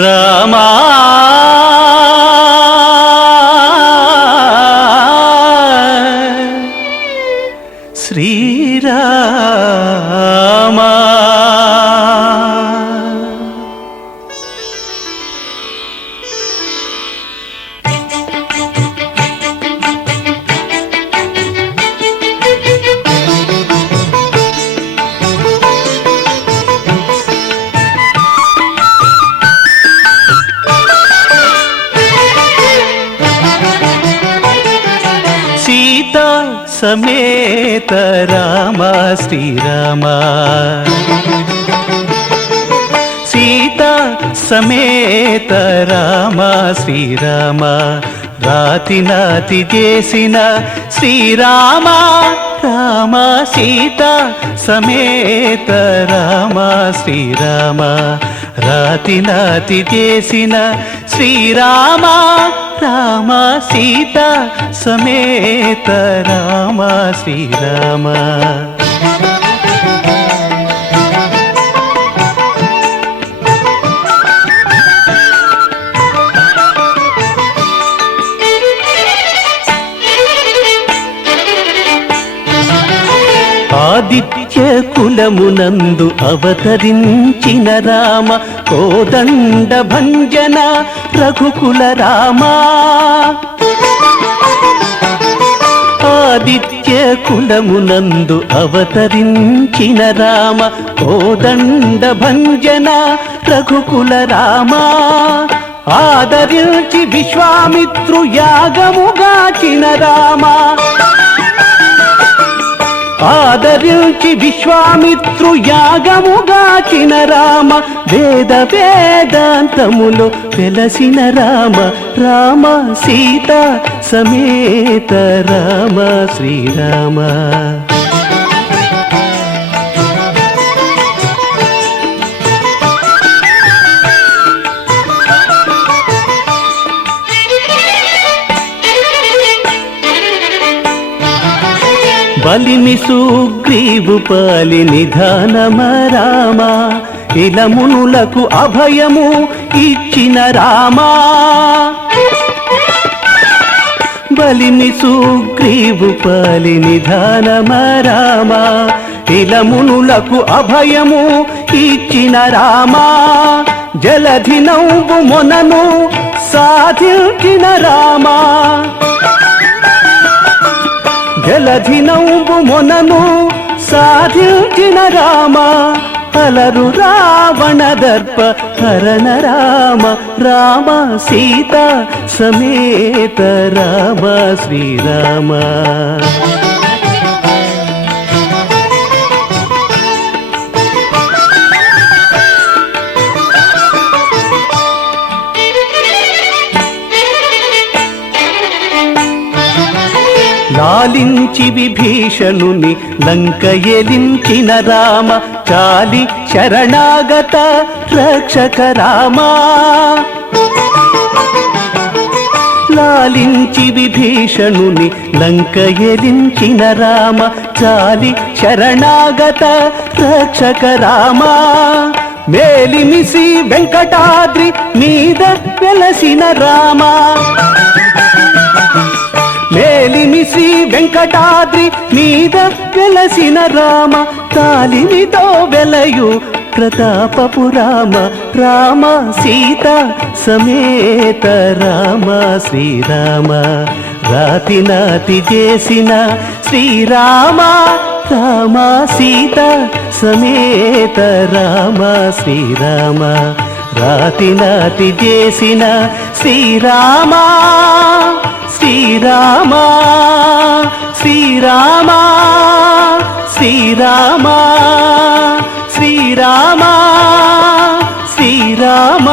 రామా శ్రీరామా సీతా సమేత రామ శ్రీరామ సీతా సమేత రామ శ్రీరామ రాతి నాతి చేసిన శ్రీరామ రామ సీతా సమేత రామ శ్రీరామ రాతి నాతి చేసిన శ్రీరామ రామ సీతా సమేత రామ శ్రీరామ ఆదిత్య కులమునందు అవతరించిన రామ కోదండ భంజన రఘుకుల రామ ఆదిత్య కులమునందు అవతరించిన రామ కోదండ భంజన రఘుకుల రామ ఆదరించి విశ్వామిత్రు యాగముగాచిన రామ ఆదరించి విశ్వామిత్రు యాగముగాచిన రామ వేద వేదాంతములో వెలసిన రామ రామ సీతా సమేత రామ శ్రీరామ బలిమి సుగ్రీవు పాలి నిధానమ రామ ఇలమునులకు అభయము ఇచ్చిన రామ బలిమి సుగ్రీవు పాలి నిధానమ రామ ఇలమునులకు అభయము ఇచ్చిన రామ జలధి నవ్వు మొనను సాధించిన రామ జలధి నవ్వు మొనను సాధించిన రామ అలరు రావణ దర్ప హరణ రామ రామ సీతా సమేత రామ శ్రీరామ లాలించి విభీషణుని లంక ఎలించిన రామ చాలి శరణాగత రక్షక రామ లాలించి విభీషణుని లంక ఎలించిన రామ చాలి శరణాగత రక్షక రామ మేలిమిసి వెంకటాద్రి మీద వెలసిన రామ మేలిమిసి వెంకటాద్రి మీద వెలసిన రామ తాలిమితో వెలయు ప్రతాపపు రామ రామ సీతా సమేత రామ శ్రీరామ రాతి నాతి చేసిన శ్రీరామ రామ సీతా సమేత రామ శ్రీరామ రాతి నాతి చేసిన శ్రీరామ శ్రీరామ శ్రీరామ శ్రీరామ శ్రీరామ శ్రీరామ